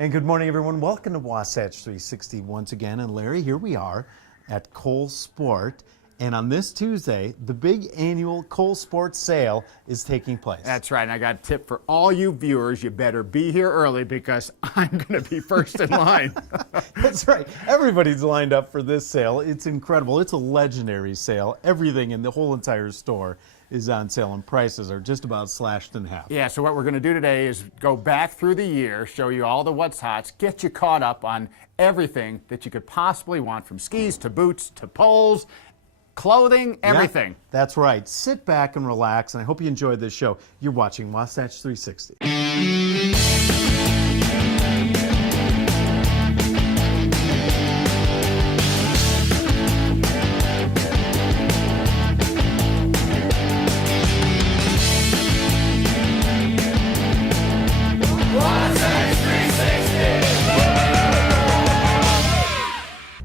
And good morning, everyone. Welcome to Wasatch 360 once again. And Larry, here we are at Cole Sport. And on this Tuesday, the big annual Cole Sport sale is taking place. That's right. And I got a tip for all you viewers. You better be here early because I'm going to be first in line. That's right. Everybody's lined up for this sale. It's incredible. It's a legendary sale. Everything in the whole entire store is on sale, and prices are just about slashed in half. Yeah, so what we're going to do today is go back through the year, show you all the what's hots, get you caught up on everything that you could possibly want, from skis to boots to poles, clothing, everything. Yeah, that's right. Sit back and relax, and I hope you enjoyed this show. You're watching Wasatch 360.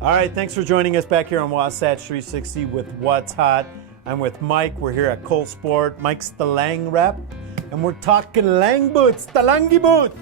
All right, thanks for joining us back here on Wasatch 360 with What's Hot. I'm with Mike. We're here at Cole Sport. Mike's the Lang rep, and we're talking Lang boots, the Langy boot.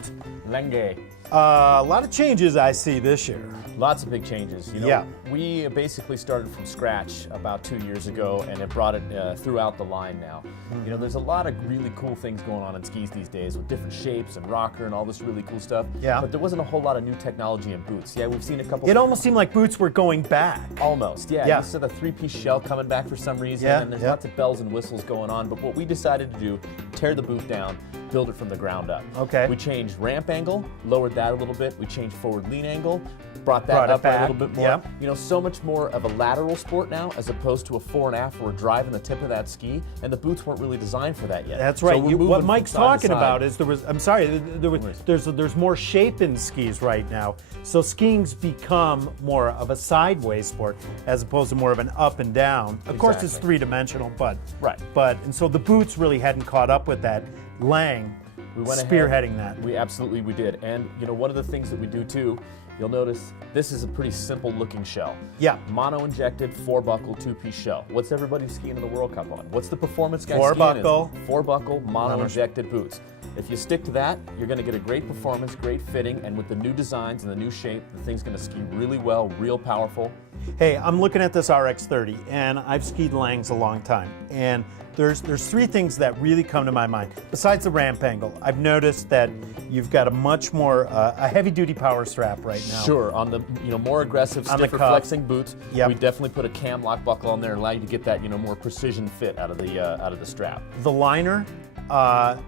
Lange. A lot of changes I see this year. Lots of big changes. You know, Yeah. We basically started from scratch about 2 years ago and have brought it throughout the line now. You know, there's a lot of really cool things going on in skis these days with different shapes and rocker and all this really cool stuff. Yeah. But there wasn't a whole lot of new technology in boots. Yeah, we've seen a couple. It almost seemed like boots were going back. Almost, yeah. Yeah. You said the three-piece shell coming back for some reason, Yeah, and there's yeah. lots of bells and whistles going on. But what we decided to do, tear the boot down, build it from the ground up. Okay. We changed ramp angle, lowered that a little bit. We changed forward lean angle, brought that Brought it up a back. little bit more. Yep. You know, so much more of a lateral sport now as opposed to a fore and aft where we're driving the tip of that ski, and the boots weren't really designed for that yet. That's So right. we're moving What from Mike's side to talking side. about is there's more shape in skis right now. So skiing's become more of a sideways sport as opposed to more of an up and down. Of course, it's Exactly. three-dimensional, but Right. and so the boots really hadn't caught up with that. Lang We went spearheading ahead. that. We absolutely did. And you know, one of the things that we do too, you'll notice this is a pretty simple looking shell. Yeah. Mono injected, 4-buckle, 2-piece shell. What's everybody skiing in the World Cup on? What's the performance guy skiing in? 4-buckle. 4-buckle, mono injected boots. If you stick to that, you're going to get a great performance, great fitting, and with the new designs and the new shape, the thing's going to ski really well, real powerful. Hey, I'm looking at this RX-30, and I've skied Langs a long time. And there's three things that really come to my mind. Besides the ramp angle, I've noticed that you've got a much more a heavy-duty power strap right now. Sure, on the more aggressive, On the stiffer cuff. flexing boots, Yep. we definitely put a cam lock buckle on there and allow you to get that more precision fit out of the strap. The liner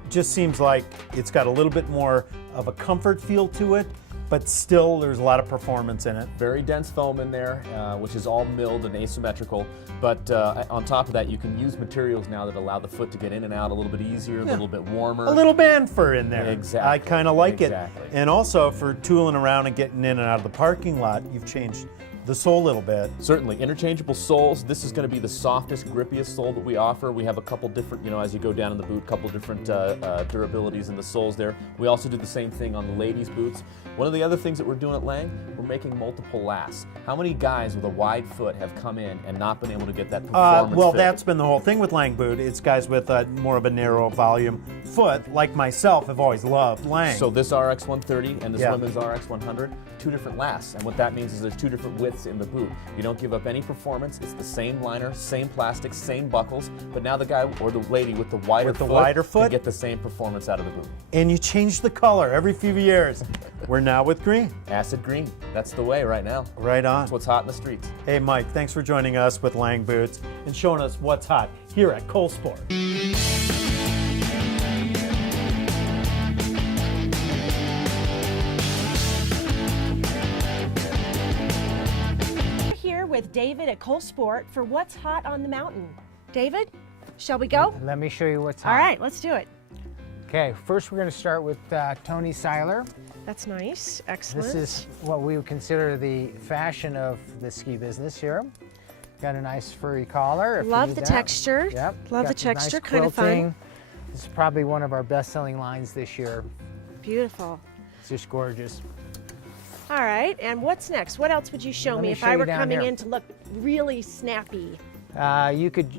just seems like it's got a little bit more of a comfort feel to it, but still there's a lot of performance in it. Very dense foam in there, which is all milled and asymmetrical. But on top of that, you can use materials now that allow the foot to get in and out a little bit easier, a little bit warmer. A little band fur in there. Exactly. I kind of like Exactly. it. And also for tooling around and getting in and out of the parking lot, you've changed the sole a little bit. Certainly, interchangeable soles. This is going to be the softest, grippiest sole that we offer. We have a couple different, as you go down in the boot, couple different durabilities in the soles there. We also do the same thing on the ladies' boots. One of the other things that we're doing at Lang, we're making multiple lasts. How many guys with a wide foot have come in and not been able to get that performance Well, fit? that's been the whole thing with Lang boot. It's guys with more of a narrow volume foot, like myself, have always loved Lang. So this RX 130 and this Yeah. women's RX 100, two different lasts. And what that means is there's two different widths in the boot. You don't give up any performance. It's the same liner, same plastic, same buckles, but now the guy or the lady with the wider foot can get the same performance out of the boot. And you change the color every few years. We're now with green. Acid green. That's the way right now. Right on. That's what's hot in the streets. Hey, Mike, thanks for joining us with Lang Boots and showing us what's hot here at Cole Sport. We're here with David at Cole Sport for What's Hot on the Mountain. David, shall we go? Let me show you what's hot. All right, let's do it. Okay, first we're going to start with Tony Seiler. That's nice. Excellent. This is what we would consider the fashion of the ski business here. Got a nice furry collar. if you Love need the that. texture. Yep. Love got the texture. Nice Kind of fun. quilting. This is probably one of our best-selling lines this year. Beautiful. It's just gorgeous. All right, and what's next? What else would you show Let me me if show I you were down coming here. in to look really snappy? You could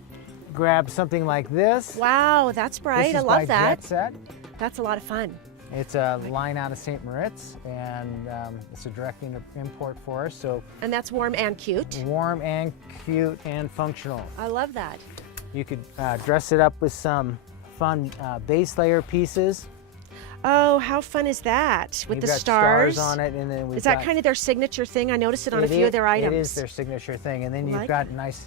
grab something like this. Wow, that's bright. This I is love by that. Jet Set. That's a lot of fun. It's a line out of St. Moritz, and it's a direct import for us. So And that's warm and cute. warm and cute and functional. I love that. You could dress it up with some fun base layer pieces. Oh, how fun is that? With You've the got stars. on it, and then we've Is that got, kind of their signature thing? I noticed it on a few of their items. It is their signature thing, and then you've Like got nice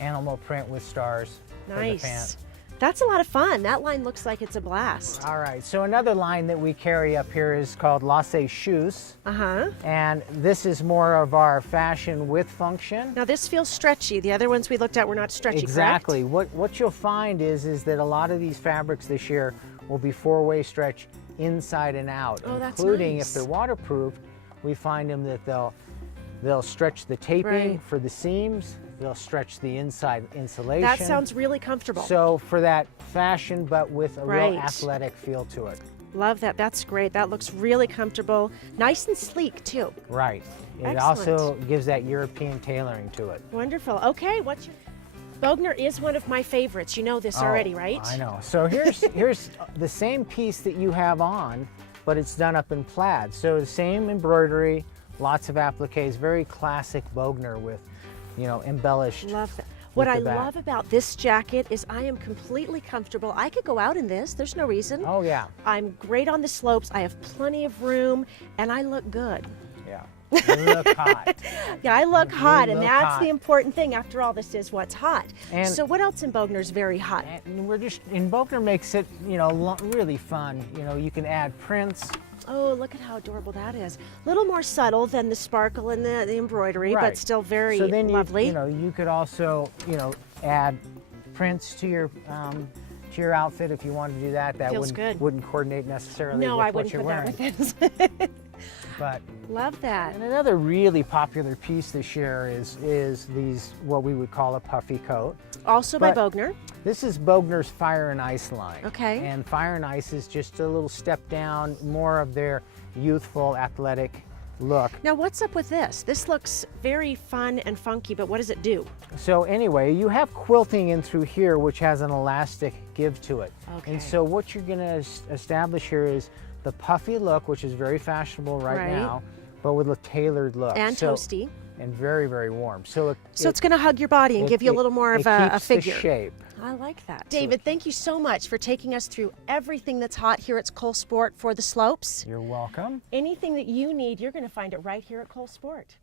animal print with stars for the pant. Nice. That's a lot of fun. That line looks like it's a blast. All right, so another line that we carry up here is called Lacet Shoes, Uh-huh. and this is more of our fashion with function. Now this feels stretchy. The other ones we looked at were not stretchy, Exactly. correct? What you'll find is that a lot of these fabrics this year will be four-way stretch inside and out, Oh, that's including nice. if they're waterproof. We find them that they'll stretch the taping Right. for the seams. They'll stretch the inside insulation. That sounds really comfortable. So for that fashion, but with a Right. real athletic feel to it. Love that. That's great. That looks really comfortable. Nice and sleek, too. Right. It Excellent. also gives that European tailoring to it. Wonderful. Okay, what's your... Bogner is one of my favorites. You know this already, right? I know. So here's the same piece that you have on, but it's done up in plaid. So the same embroidery, lots of appliques, very classic Bogner with, embellished. Love that. What with I the back. love about this jacket is I am completely comfortable. I could go out in this. There's no reason. Oh yeah, I'm great on the slopes. I have plenty of room, and I look good. yeah. You look hot. Yeah, I look You hot, and look that's hot. the important thing. After all, this is what's hot. And- So what else in Bogner's very hot? And Bogner makes it, really fun. You can add prints. Oh, look at how adorable that is. A little more subtle than the sparkle and the embroidery, but Right. still very So then lovely. you could also, add prints to your outfit if you wanted to do that. That Feels good. wouldn't coordinate necessarily no, with I what wouldn't you're put wearing. that with this. But Love that. and another really popular piece this year is these what we would call a puffy coat. Also by But- Bogner. This is Bogner's Fire and Ice line. Okay. And Fire and Ice is just a little step down, more of their youthful, athletic look. Now, what's up with this? This looks very fun and funky, but what does it do? So anyway, you have quilting in through here, which has an elastic give to it. Okay. And so what you're going to establish here is the puffy look, which is very fashionable right Right. now, but with a tailored look. And So- toasty. And very, very warm. So It's going to hug your body and give you a little more of a keeps figure. the shape. I like that. David, thank you so much for taking us through everything that's hot here at Cole Sport for the slopes. You're welcome. Anything that you need, you're going to find it right here at Cole Sport.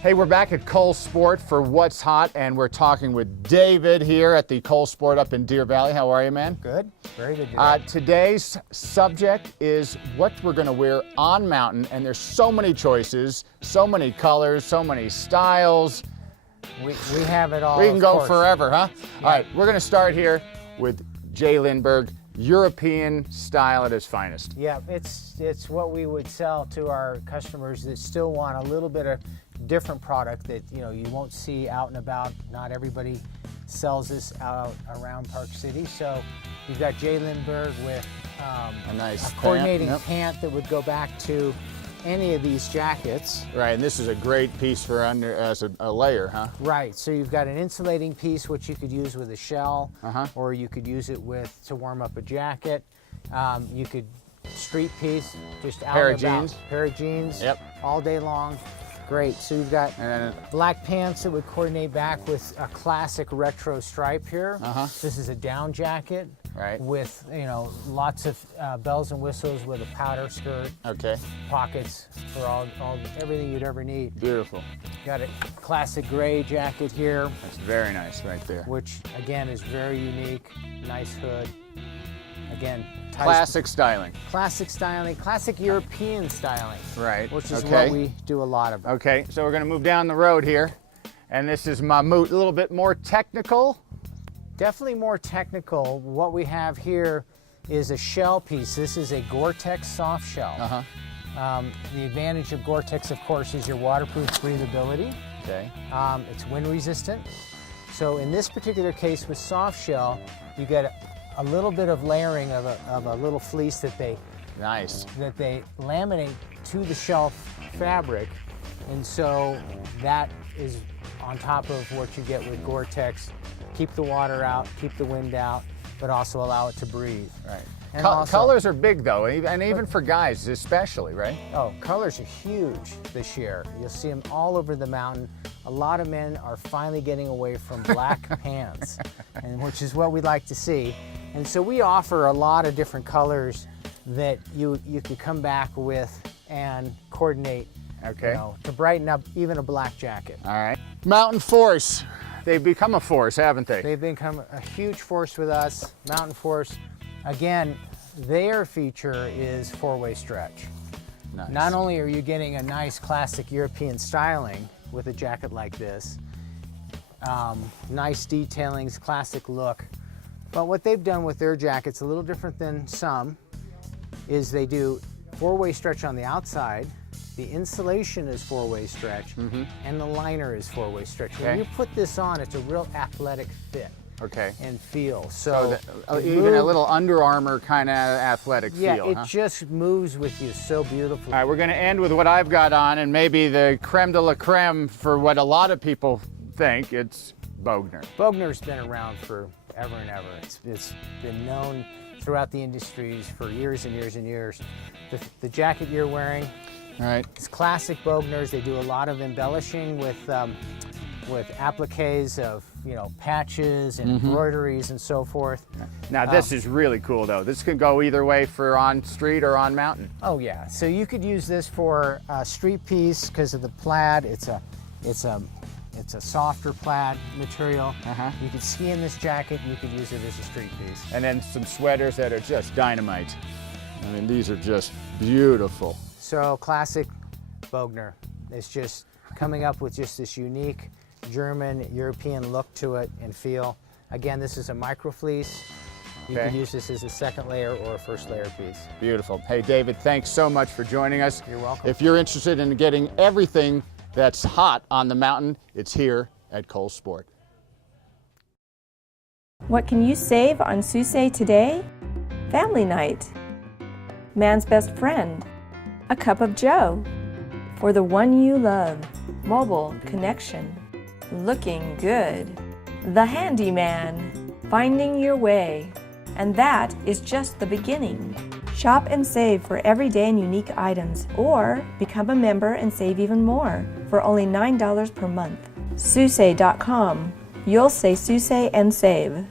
Hey, we're back at Cole Sport for What's Hot, and we're talking with David here at the Cole Sport up in Deer Valley. How are you, man? Good. Very good. Today. Today's subject is what we're going to wear on mountain, and there's so many choices, so many colors, so many styles. We have it all. We can of go course. forever, huh? All right, we're going to start here with Jay Lindbergh, European style at its finest. Yeah, it's what we would sell to our customers that still want a little bit of different product that you won't see out and about. Not everybody sells this out around Park City. So you've got Jay Lindbergh with A nice a coordinating pant, yep. pant that would go back to any of these jackets. Right, and this is a great piece for under as a layer, huh? Right, so you've got an insulating piece which you could use with a shell, Uh-huh. or you could use it to warm up a jacket. You could street piece, just out Pair and of about. jeans. Pair of jeans. Yep. All day long. Great. So you've got And black pants that would coordinate back with a classic retro stripe here. Uh-huh. This is a down jacket. Right. With lots of bells and whistles with a powder skirt, okay, pockets for everything you'd ever need. beautiful. Got a classic gray jacket here, That's very nice right there. which again is very unique. Nice hood. Again, ties- Classic styling. classic styling, classic European styling, Right. which is okay. what we do a lot of. Okay, so we're going to move down the road here, and this is Mammut, a little bit more technical. Definitely more technical. What we have here is a shell piece. This is a Gore-Tex soft shell. Uh-huh. The advantage of Gore-Tex, of course, is your waterproof breathability. Okay. It's wind resistant. So in this particular case with soft shell, you get a little bit of layering of a little fleece that they Nice. laminate to the shell fabric, And so that is on top of what you get with Gore-Tex. Keep the water out, keep the wind out, but also allow it to breathe. Right. And also, Colors are big though, and even for guys especially, right? oh, colors are huge this year. You'll see them all over the mountain. A lot of men are finally getting away from black pants, and which is what we'd like to see. And so we offer a lot of different colors that you could come back with and coordinate, Okay. you know, to brighten up even a black jacket. All right. Mountain Force. They've become a force, haven't they? They've become a huge force with us. Mountain Force, again, their feature is four-way stretch. Nice. Not only are you getting a nice classic European styling with a jacket like this, nice detailings, classic look, but what they've done with their jackets, a little different than some, is they do four-way stretch on the outside, the insulation is four-way stretch, and the liner is four-way stretch. Okay. When you put this on, it's a real athletic fit Okay. and feel. So Even a little Under Armour kind of athletic yeah, feel, it huh? just moves with you so beautifully. All right, we're going to end with what I've got on, and maybe the creme de la creme for what a lot of people think. It's Bogner. Bogner's been around for ever and ever. It's been known throughout the industries for years and years and years. The jacket you're wearing, All right. it's classic Bogners. They do a lot of embellishing with appliques of, you know, patches and embroideries and so forth. Now this is really cool though. This can go either way for on street or on mountain. Oh yeah, so you could use this for a street piece because of the plaid. It's a softer plaid material. You could ski in this jacket. You could use it as a street piece. And then some sweaters that are just dynamite. I mean, these are just beautiful. So classic Bogner. It's just coming up with just this unique German, European look to it and feel. Again, this is a micro fleece. You Okay. could use this as a second layer or a first layer piece. Beautiful. Hey, David, thanks so much for joining us. You're welcome. If you're interested in getting everything that's hot on the mountain, it's here at Cole Sport. What can you save on Susay today? Family night. Man's best friend. A cup of joe. For the one you love. Mobile connection. Looking good. The handyman. Finding your way. And that is just the beginning. Shop and save for everyday and unique items, or become a member and save even more for only $9 per month. Susay.com. You'll say Susay and save.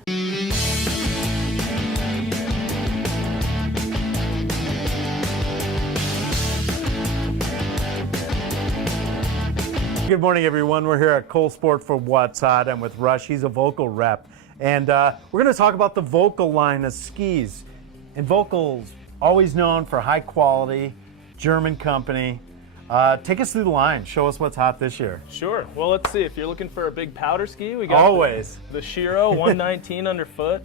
Good morning, everyone. We're here at Cole Sport for What's Hot. I'm with Rush. He's a Vocal rep. And we're going to talk about the Vocal line of skis. And Vocal's always known for high quality, German company. Take us through the line. Show us what's hot this year. Sure. Well, let's see. If you're looking for a big powder ski, we got Always. the Shiro 119 underfoot.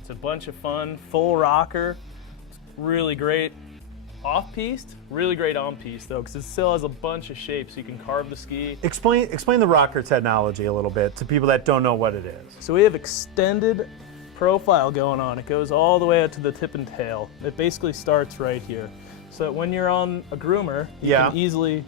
It's a bunch of fun, full rocker. It's really great off-piste, really great on-piste though, because it still has a bunch of shapes. You can carve the ski. Explain the rocker technology a little bit to people that don't know what it is. So we have extended profile going on. It goes all the way out to the tip and tail. It basically starts right here. So that when you're on a groomer, you can easily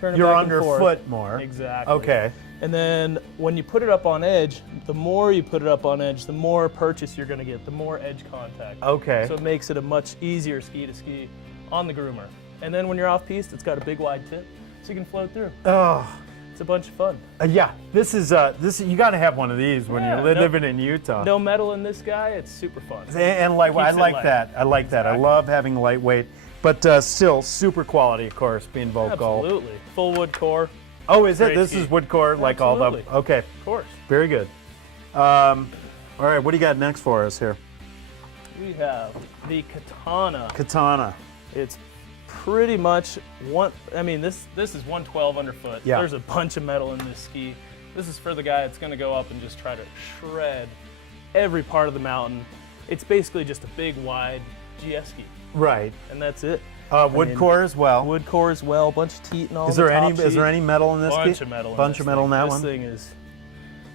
turn it You're back and forth. underfoot more. Exactly. Okay. And then when you put it up on edge, the more you put it up on edge, the more purchase you're going to get, the more edge contact. Okay. So it makes it a much easier ski to ski on the groomer. And then when you're off piste, it's got a big wide tip, so you can float through. Oh. It's a bunch of fun. Yeah, this is you got to have one of these when Yeah, you're no- living in Utah. No metal in this guy, it's super fun. And lightweight. I Keeps it like light. that. I like that. I Exactly. love having lightweight, but still super quality, of course, being Vocal. Absolutely. Full wood core, Oh, is it? Great This ski. is wood core, like all the. Absolutely. Okay, of course. very good. All right, what do you got next for us here? We have the Katana. Katana. It's pretty much one. I mean, this is 112 underfoot. Yeah. There's a bunch of metal in this ski. This is for the guy that's going to go up and just try to shred every part of the mountain. It's basically just a big, wide GS ski, Right. and that's it. Wood mean, core as well. Wood core as well, bunch of teat and all. Is the there top any? Is there sheet. any metal in this Bunch ski? of metal. Bunch of metal in that this one. Thing is.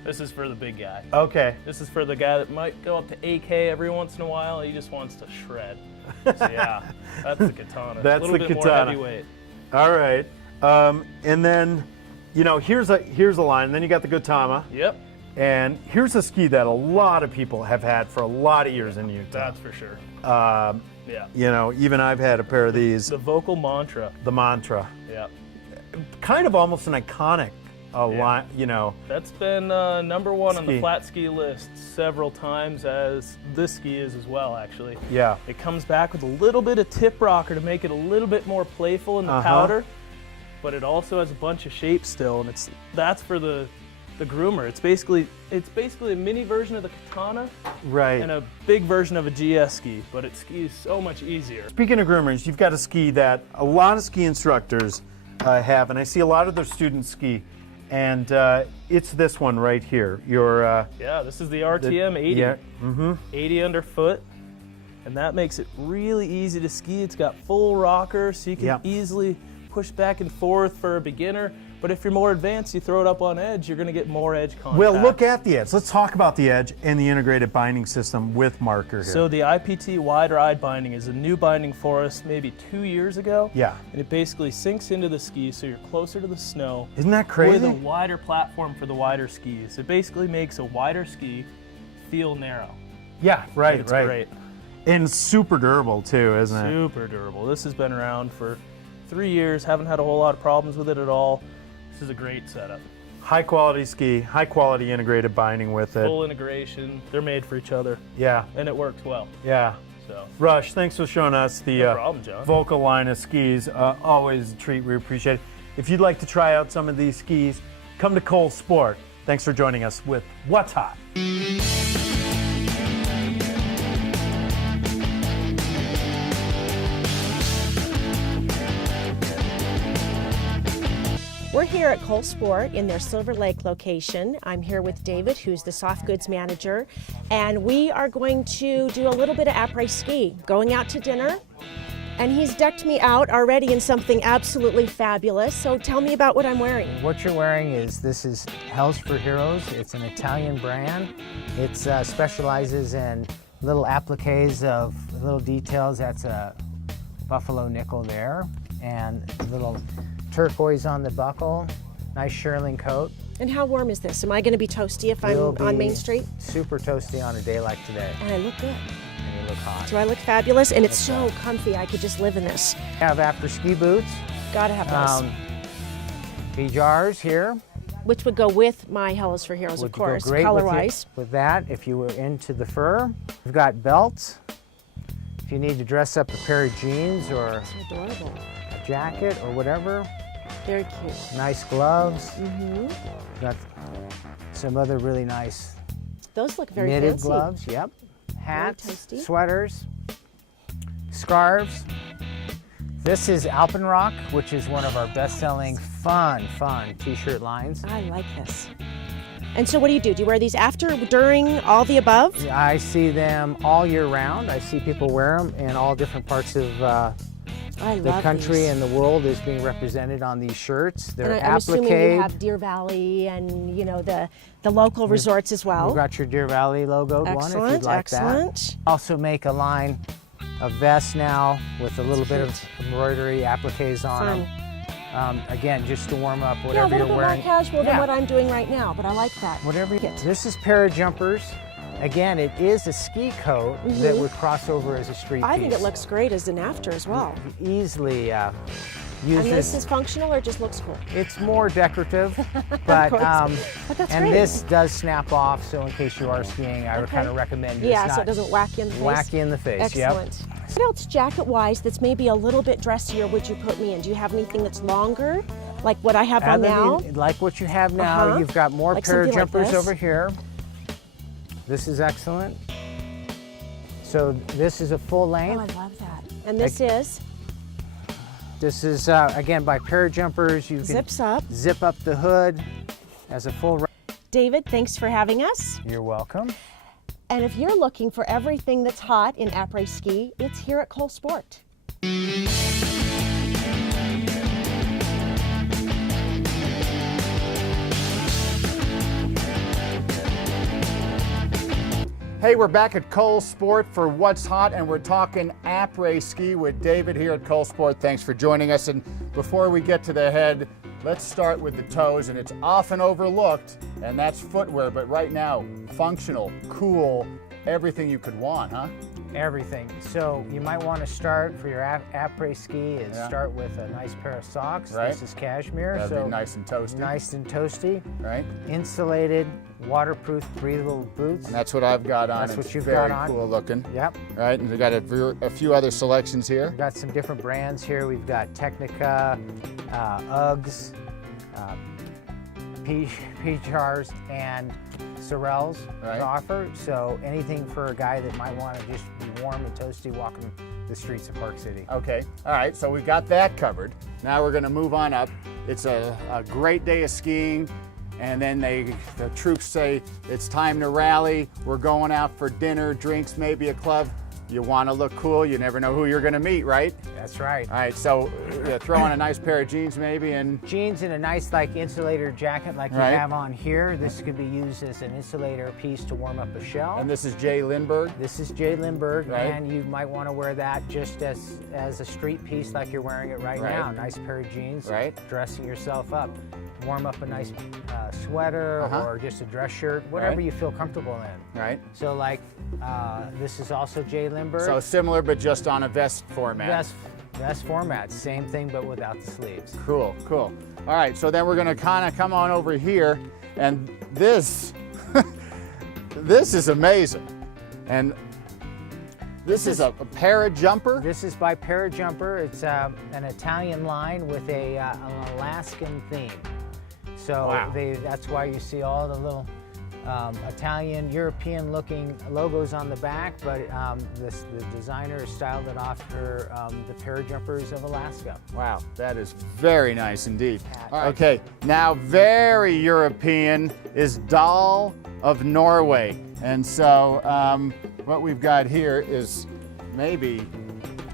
This is for the big guy. Okay. This is for the guy that might go up to AK every once in a while. He just wants to shred. So yeah, that's the Katana. That's a little the bit more Katana. heavyweight. All right. And then, you know, here's a line. And then you got the Gautama. Yep, And here's a ski that a lot of people have had for a lot of years in Utah. that's for sure. Yeah. You know, even I've had a pair of these. The Vocal Mantra. The Mantra. Yeah. Kind of almost an iconic line, you know. That's been number one on the Ski. flat ski list several times, as this ski is as well, actually. Yeah. It comes back with a little bit of tip rocker to make it a little bit more playful in the powder, but it also has a bunch of shapes still, and that's for the groomer. It's basically a mini version of the Katana Right. and a big version of a GS ski, but it skis so much easier. Speaking of groomers, you've got a ski that a lot of ski instructors have, and I see a lot of their students ski, and it's this one right here. Your Yeah, this is the RTM 80. Yeah. 80 underfoot, and that makes it really easy to ski. It's got full rocker, so you can Yeah. easily push back and forth for a beginner. But if you're more advanced, you throw it up on edge, you're going to get more edge contact. Well, look at the edge. Let's talk about the edge and the integrated binding system with marker here. So the IPT wide ride binding is a new binding for us maybe 2 years ago. Yeah. And it basically sinks into the ski so you're closer to the snow. Isn't that crazy? With a wider platform for the wider skis. It basically makes a wider ski feel narrow. Yeah, right, It's right. great. And super durable too, isn't it? Super durable. This has been around for 3 years. Haven't had a whole lot of problems with it at all. This is a great setup. High quality ski, high quality integrated binding with it. Full integration. They're made for each other, Yeah, and it works well. yeah. So Rush, thanks for showing us the no problem, John. Vocal line of skis. Always a treat. We appreciate it. If you'd like to try out some of these skis, come to Cole Sport. Thanks for joining us with What's Hot. We're here at Cole Sport in their Silver Lake location. I'm here with David, who's the soft goods manager, and we are going to do a little bit of après ski, going out to dinner. And he's decked me out already in something absolutely fabulous. So tell me about what I'm wearing. What you're wearing this is Hells for Heroes. It's an Italian brand. It specializes in little appliques of little details. That's a buffalo nickel there, and little turquoise on the buckle. Nice shearling coat. And how warm is this? Am I going to be toasty if I'm You'll on be Main Street? Super toasty on a day like today. And I look good. And you look hot. Do I look fabulous? And it's so comfy. I could just live in this. Have after ski boots. Gotta have those. B-jars here. Which would go with my Hellas for Heroes, of Would go course, great color-wise. with that, if you were into the fur. We've got belts. If you need to dress up a pair of jeans or So adorable. a jacket or whatever. Very cute. Nice gloves. Got some other really nice Those look very knitted fancy. gloves. Yep. Hats, toasty. sweaters, scarves. This is Alpenrock, which is one of our best-selling fun t-shirt lines. I like this. And so what do you do? Do you wear these after, during, all the above? I see them all year round. I see people wear them in all different parts of I the love country these. and the world is being represented on these shirts. They're And I'm assuming you appliqued. have Deer Valley and, you know, the local resorts as well. We've got your Deer Valley logoed one if you'd Excellent, like excellent. that. Also make a line of vests now with a little bit of embroidery appliques on them. Again, just to warm up Yeah, a whatever little you're bit wearing. more casual than Yeah. what I'm doing right now, but I like that. Whatever. Get. This is parajumpers. Again, it is a ski coat that would cross over as a street I piece. think it looks great as an after as well. Easily use And this this. is functional or just looks cool? It's more decorative, but But that's and great. this does snap off. So in case you are skiing, I would kind of recommend it. Yeah, It's so not it doesn't whack you in the face. whack you in the face. Excellent. What else jacket-wise that's maybe a little bit dressier would you put me in? Do you have anything that's longer, like what I have on now? Like what you have now, Uh-huh. you've got more Like something like parajumpers this? over here. This is excellent. So this is a full Oh, I length. love that. And this is This is again by parajumpers. You can zips up. zip up the hood as a full. David, thanks for having us. You're welcome. And if you're looking for everything that's hot in après ski, it's here at Cole Sport. Hey, we're back at Cole Sport for What's Hot, and we're talking après ski with David here at Cole Sport. Thanks for joining us. And before we get to the head, let's start with the toes, and it's often overlooked, and that's footwear. But right now, functional, cool, everything you could want, huh? Everything. So you might want to start for your après ski is start with a nice pair of socks. Right. This is cashmere. That'd so be nice and toasty. Nice and toasty. Right. Insulated, waterproof, breathable boots. And that's what I've got on. That's what It's you've very got on. cool looking. Yep. Right, and we've got a few other selections here. We've got some different brands here. We've got Technica, Uggs, P-Jars, and Sorels to offer. So anything for a guy that might want to just be warm and toasty walking the streets of Park City. Okay, all right, so we've got that covered. Now we're gonna move on up. It's a great day of skiing, and then the troops say, it's time to rally. We're going out for dinner, drinks, maybe a club. You wanna look cool, you never know who you're gonna meet, right? That's right. All right, so throw on a nice pair of jeans maybe, and jeans and a nice like insulator jacket like you have on here. This could be used as an insulator piece to warm up a shell. and this is Jay Lindbergh. This is Jay Lindbergh, Right. and you might want to wear that just as a street piece like you're wearing it right now. Nice pair of jeans, dressing yourself up. Warm up a nice sweater or just a dress shirt, whatever you feel comfortable in. Right. So like this is also Jay Lindbergh. So similar, but just on a vest format. Vest format, same thing but without the sleeves. Cool, cool. All right, so then we're gonna kind of come on over here, and this, this is amazing. And this is a para-jumper? This is by Para-Jumper. It's an Italian line with an Alaskan theme. So that's why you see all the little Italian, European-looking logos on the back, but the designer has styled it after the Para-Jumpers of Alaska. Wow, that is very nice indeed. Okay, now very European is Dahl of Norway. And so what we've got here is maybe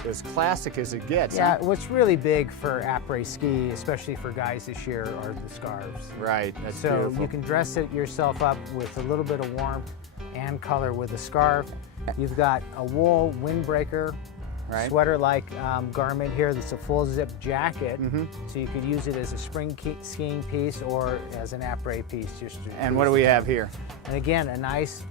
as classic as it gets. Yeah, huh? what's really big for après ski, especially for guys this year, are the scarves. Right, that's So beautiful. you can dress it yourself up with a little bit of warmth and color with a scarf. You've got a wool windbreaker, sweater-like garment here that's a full zip jacket. So you could use it as a spring skiing piece or as an après piece. And what do we have here? And again, a nice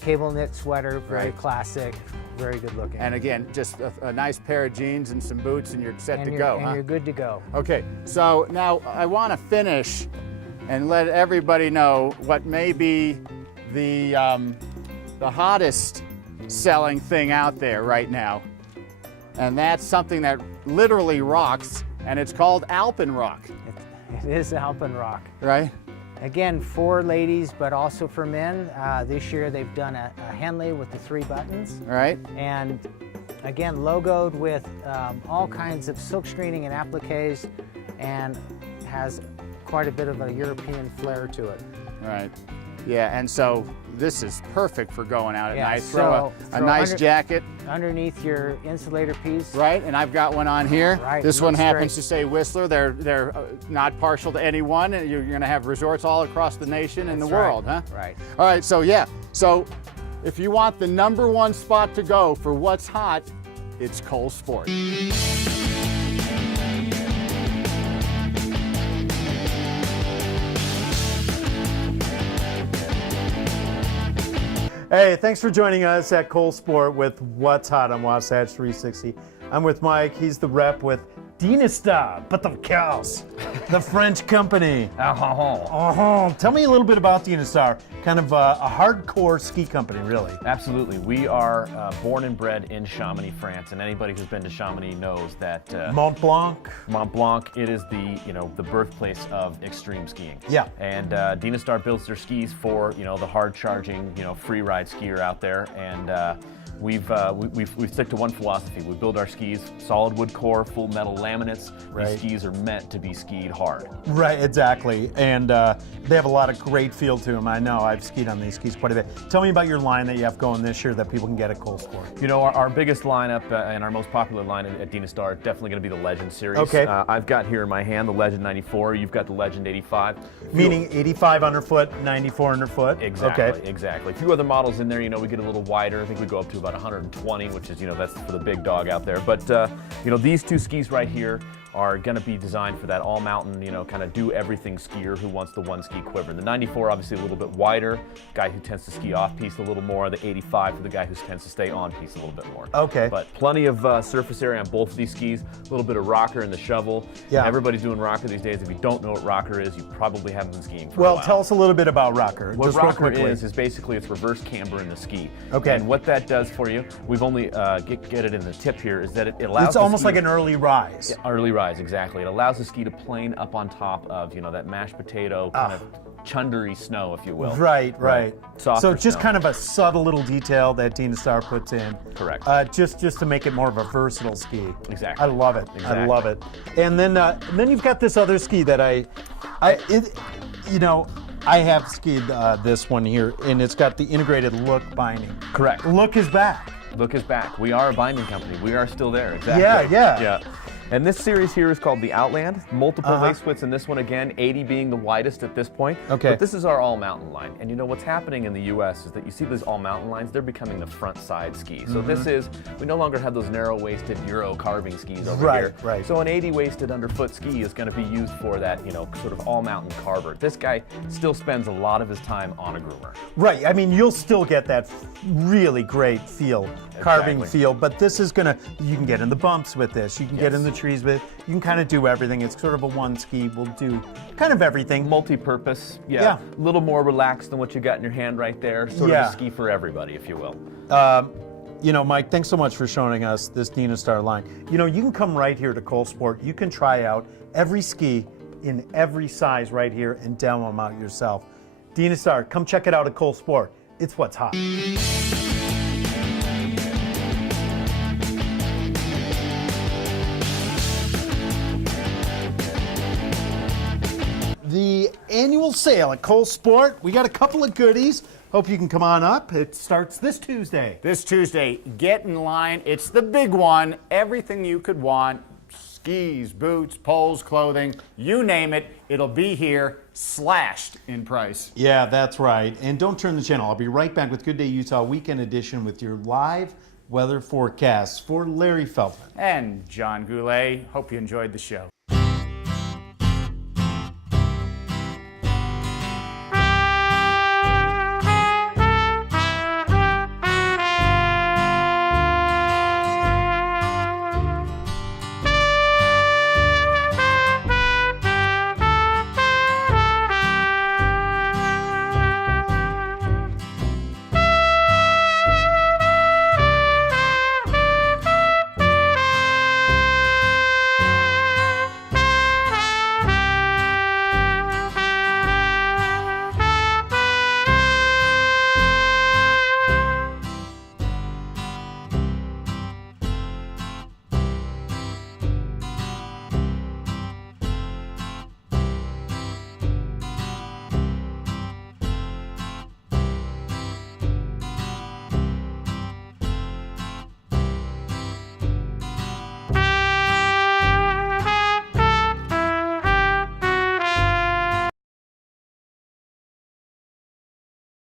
cable knit sweater, very classic, very good looking. And again, just a nice pair of jeans and some boots, and you're set to go. And you're good to go. Okay, so now I want to finish and let everybody know what may be the hottest selling thing out there right now. And that's something that literally rocks, and it's called Alpenrock. It is Alpenrock. Right? Again, for ladies, but also for men. This year they've done a Henley with the 3 buttons. Right. And again, logoed with all kinds of silk screening and appliques, and has quite a bit of a European flair to it. Right. Yeah, and so this is perfect for going out at night. So Throw a nice jacket. Underneath your insulator piece. Right, and I've got one on here. Right, This one looks happens great. to say Whistler. They're not partial to anyone. And you're going to have resorts all across the nation and the world, huh? Right. All right, so yeah. So if you want the #1 spot to go for what's hot, it's Cole Sport. Hey, thanks for joining us at Cole Sport with What's Hot on Wasatch 360. I'm with Mike. He's the rep with Dynastar, but the cows, the French company. Tell me a little bit about Dynastar. Kind of a hardcore ski company, really. Absolutely. We are born and bred in Chamonix, France, and anybody who's been to Chamonix knows that Mont Blanc. Mont Blanc, it is the birthplace of extreme skiing. Yeah. And Dynastar builds their skis for the hard charging free ride skier out there, and We've we stick to one philosophy. We build our skis solid wood core, full metal laminates. Right. These skis are meant to be skied hard. Right, exactly. And they have a lot of great feel to them. I know, I've skied on these skis quite a bit. Tell me about your line that you have going this year that people can get at Cole Sport. You know, our biggest lineup and our most popular line at Dynastar is definitely going to be the Legend series. Okay. I've got here in my hand the Legend 94. You've got the Legend 85. Meaning 85 underfoot, 94 underfoot? Exactly, Okay. exactly. A few other models in there, you know, we get a little wider. I think we go up to about 120, which is, you know, that's for the big dog out there. But, you know, these two skis right here are going to be designed for that all-mountain, you know, kind of do-everything skier who wants the one-ski quiver. The 94, obviously, a little bit wider, guy who tends to ski off-piste a little more. The 85 for the guy who tends to stay on-piste a little bit more. Okay. But plenty of surface area on both of these skis, a little bit of rocker in the shovel. Yeah. Everybody's doing rocker these days. If you don't know what rocker is, you probably haven't been skiing for a Well, while. tell us a little bit about rocker. What just real rocker quickly. is basically it's reverse camber in the ski. Okay. And what that does for you, we've only get it in the tip here, is that it allows It's the almost ski like an early rise. early rise, exactly. It allows the ski to plane up on top of, you know, that mashed potato kind of chundery snow, if you will. Right, right. Softer So just snow. kind of a subtle little detail that Dynastar puts in. Correct. Just to make it more of a versatile ski. Exactly. I love it. I Exactly. love it. And then you've got this other ski that you know, I have skied this one here, and it's got the integrated look binding. Correct. Look is back. Look is back. We are a binding company. We are still there. Exactly. Yeah. And this series here is called the Outland. Multiple waist splits in this one again, 80 being the widest at this point. Okay. But this is our all-mountain line. And you know what's happening in the US is that you see these all-mountain lines, they're becoming the front side ski. So this is, we no longer have those narrow-waisted Euro carving skis over here. Right. So an 80-waisted underfoot ski is going to be used for that, you know, sort of all-mountain carver. This guy still spends a lot of his time on a groomer. Right. I mean, you'll still get that really great feel, carving Exactly. feel, but this is you can get in the bumps with this. You can get in the trees with it. You can kind of do everything. It's sort of a one ski. Will do kind of everything. Multi-purpose, Yeah. A little more relaxed than what you got in your hand right there. Sort Yeah. of a ski for everybody, if you will. You know, Mike, thanks so much for showing us this Dynastar line. You know, you can come right here to Cole Sport. You can try out every ski in every size right here and demo them out yourself. Dynastar, come check it out at Cole Sport. It's what's hot. The annual sale at Cole Sport. We got a couple of goodies. Hope you can come on up. It starts this Tuesday. This Tuesday, get in line. It's the big one. Everything you could want. Skis, boots, poles, clothing, you name it, it'll be here, slashed in price. Yeah, that's right. And don't turn the channel. I'll be right back with Good Day Utah Weekend Edition with your live weather forecasts for Larry Feldman. And John Goulet, hope you enjoyed the show.